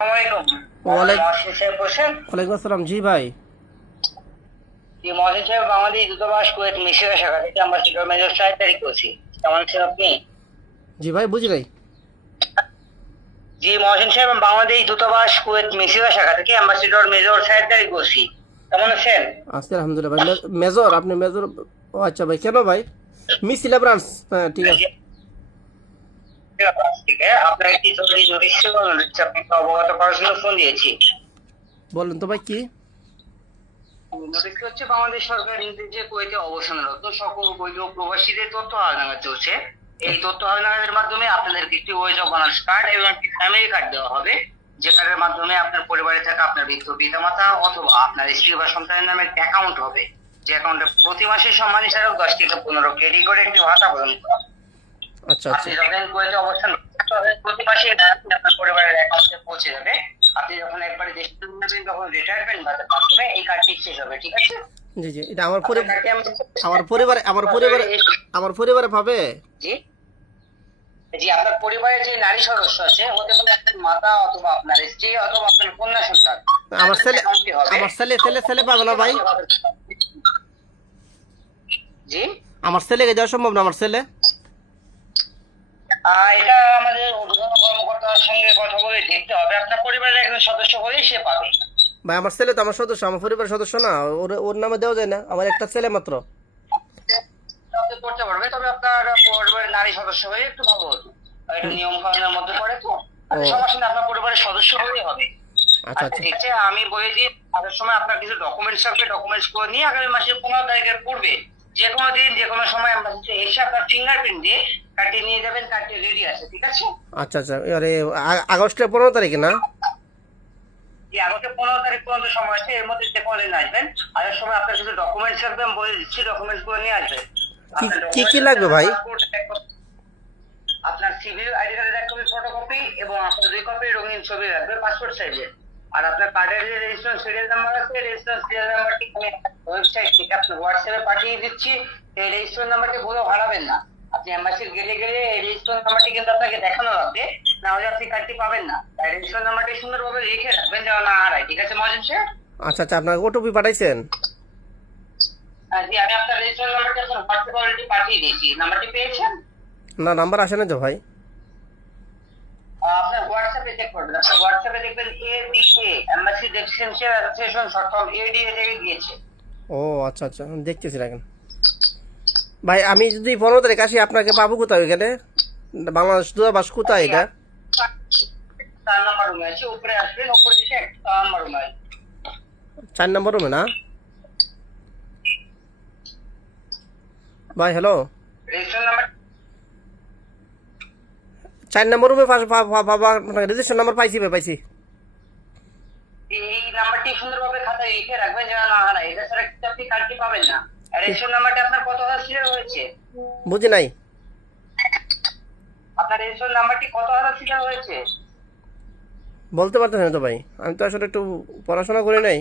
ওয়ালাইকুম আসসালাম। জি ভাই। মহসিন সাহেব, বাংলাদেশ দূতাবাস কুয়েত মিশরের শাখা থেকে আমরা সিনিয়র মেজর 4 তারিখ করছি। কেমন আছেন আপনি? জি ভাই, বুঝি নাই। জি মহসিন সাহেব, বাংলাদেশ দূতাবাস কুয়েত মিশরের শাখা থেকে অ্যাম্বাসিডর মেজর 4 তারিখ করছি। কেমন আছেন? আছি আলহামদুলিল্লাহ ভাই। মেজর, আপনি মেজর? ও আচ্ছা ভাই, কেন ভাই? মিসিলা ব্রাঞ্চ। হ্যাঁ, ঠিক আছে। আপনার একটি জরুরি নোটিশ আপনাকে অবগত করার জন্য ফোন দিয়েছি। বলেন তো ভাই, কি? নোটিশটি হচ্ছে বাংলাদেশ সরকার নির্দেশে কুয়েতে অবস্থানরত সকল বৈধ প্রবাসীদের তথ্য হালনাগাদ চলছে। এই তথ্য হালনাগাদের মাধ্যমে আপনাদেরকে একটি ওয়েজ অফ অনার্স কার্ড এবং একটি ফ্যামিলি কার্ড দেওয়া হবে, যে কার্ডের মাধ্যমে আপনার পরিবারে থাকা আপনার বৃদ্ধ পিতামাতা অথবা আপনার স্ত্রী বা সন্তানের নামে একটা অ্যাকাউন্ট হবে, যে অ্যাকাউন্টে প্রতি মাসে সম্মান হিসাবে 10 থেকে 15 কেডি করে একটি ভাতা প্রদান করা। আচ্ছা আচ্ছা আপনি যখন কুয়েতে অবস্থান প্রতি মাসে আপনার পরিবারের অ্যাকাউন্টে পৌঁছে যাবে। আপনি যখন একবারে দেশে যাবেন তখন রিটায়ারমেন্ট ভাতার মাধ্যমে এই কার্ডটি শেষ হবে। ঠিক আছে? জি জি, এটা আমার পরিবারে পাবে। জি জি, আপনার পরিবারের যে নারী সদস্য আছে, হতে পারে আপনার মাতা অথবা আপনার স্ত্রী অথবা আপনার কন্যা সন্তান। আমার ছেলে ছেলে পাবে না ভাই? জি, আমার ছেলেকে দেওয়া সম্ভব না? আমার ছেলে এটা আমাদের ঊর্ধ্বতন কর্মকর্তার সঙ্গে কথা বলে দেখতে হবে। আপনার পরিবারের একজন সদস্য হলেই সে পাবে। ভাই, আমার ছেলে তো আমার সদস্য, আমার পরিবারের সদস্য না। ওর নামে দেওয়া যায় না? আমার একটা ছেলে মাত্র। আপনি করতে পারবে, তবে আপনার পরিবারের নারী সদস্য হয়ে একটু ভালো হতো। এটা নিয়ম কানুনের মধ্যে পড়ে তো। সমস্যা নেই, আপনার পরিবারের সদস্য হলেই হবে। আচ্ছা আচ্ছা ঠিক আছে, আমি বলে দিই আসার সময় আপনার কিছু ডকুমেন্টস থাকবে। ডকুমেন্টস করে নিয়ে আগামী মাসের 15 তারিখের পূর্বে যে কোনো দিন যে কোনো সময় আমরা এসে আপনার ফিঙ্গারপ্রিন্ট দিয়ে কার্ডটি নিয়ে যাবেন। কার্ডটি রেডি আছে। ঠিক আছে? আচ্ছা আচ্ছা। আরে, আগস্টের 15 তারিখে না? এই আগস্টের 15 তারিখ পর্যন্ত সময় আছে। এর মধ্যে যে কোনো দিন আসবেন। আসার সময় আপনার কিছু ডকুমেন্টস থাকবে, আমি বলে দিচ্ছি। ডকুমেন্টস করে নিয়ে আসবেন। কি কি লাগবে ভাই? আপনার সিভিল আইডি কার্ডের এক কপি ফটোকপি এবং আপনার 2 কপি রঙিন ছবি লাগবে পাসপোর্ট সাইজের। আর আপনার কার্ডের যে রেজিস্ট্রেশন সিরিয়াল নাম্বার আছে, রেজিস্ট্রেশন সিরিয়াল নাম্বারটি আমি ওয়েবসাইট থেকে আপনার হোয়াটসঅ্যাপে পাঠিয়ে দিচ্ছি। এই রেজিস্ট্রেশন নাম্বারটি ভুলেও হারাবেন না। আপনি এম্বাসির গেলে এই রেজিস্ট্রেশন নাম্বারটি কিন্তু আপনাকে দেখানো লাগবে, না হলে আপনি কার্ডটি পাবেন না। তাই রেজিস্ট্রেশন নাম্বারটি সুন্দরভাবে লিখে রাখবেন যেন না হারায়। ঠিক আছে মহাজন সাহেব? আচ্ছা আচ্ছা, আপনার ওটিপি পাঠাইছেন? জি, আমি আপনার রেজিস্ট্রেশন নাম্বারটি আপনার হোয়াটসঅ্যাপে অলরেডি পাঠিয়ে দিয়েছি। নাম্বারটি পেয়েছেন? না, নাম্বার আসে না তো ভাই। আপনার হোয়াটসঅ্যাপে চেক করবেন। আপনার হোয়াটসঅ্যাপে দেখবেন ADA, embassy residential association short form ADA থেকে গিয়েছে। ও আচ্ছা আচ্ছা, দেখতেছি রাখেন। ভাই, আমি যদি 15 তারিখ আসি, আপনাকে পাবো কোথায়? ওইখানে বাংলাদেশ দূতাবাস কোথায় এটা? 4 নম্বর রুমে আছে, উপরে আসবেন। উপরে এসে 1 নম্বর রুমে আছে। 4 নম্বর রুমে না ভাই? হ্যালো, রেজিস্ট্রেশন নাম্বার 4 নম্বর রুমে রেজিস্ট্রেশন নাম্বার পাইছি ভাই, পাইছি। এই নাম্বারটি সুন্দরভাবে খাতায় লিখে রাখবেন যেন না হারায়। এটা ছাড়া কিন্তু আপনি কার্ডটি পাবেন না। রেজিস্ট্রেশন নাম্বারটি আপনার কত হাজার সিরিয়াল হয়েছে? বুঝি নাই। আপনার রেজিস্ট্রেশন নাম্বারটি কত হাজার সিরিয়াল হয়েছে? বলতে পারতেছেন না তো ভাই, আমি তো আসলে একটু পড়াশোনা করি নাই।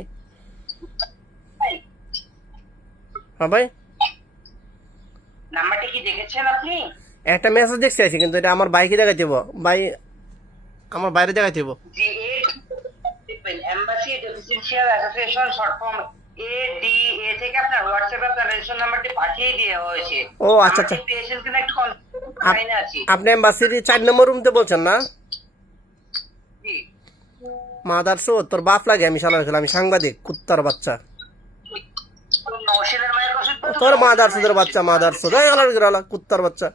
হ্যাঁ ভাই, নাম্বারটি কি দেখেছেন আপনি? একটা মেসেজ দেখতে আছি, কিন্তু এটা আমার বাইকে দেখাইতে হবো ভাই, আমার বাইরে দেখাইতে হবো। জি, দেখবেন embassy residential association short form ADA থেকে আপনার হোয়াটসঅ্যাপে আপনার রেজিস্ট্রেশন নাম্বারটি পাঠিয়ে দেওয়া হয়েছে। ও আচ্ছা আচ্ছা, পেয়েছেন কিনা একটু কনফার্ম আছি। আপনি এম্বাসির 4 নম্বর রুমতে বলছেন না? জি, মাদারসো, তোর বাপ লাগে আমি শালার খেলা, আমি সাংবাদিক, কুত্তার বাচ্চা। নওশিনের মায়ের কাছে তোর মাদারসো, তোর বাচ্চা, মাদারসো কুত্তার বাচ্চা।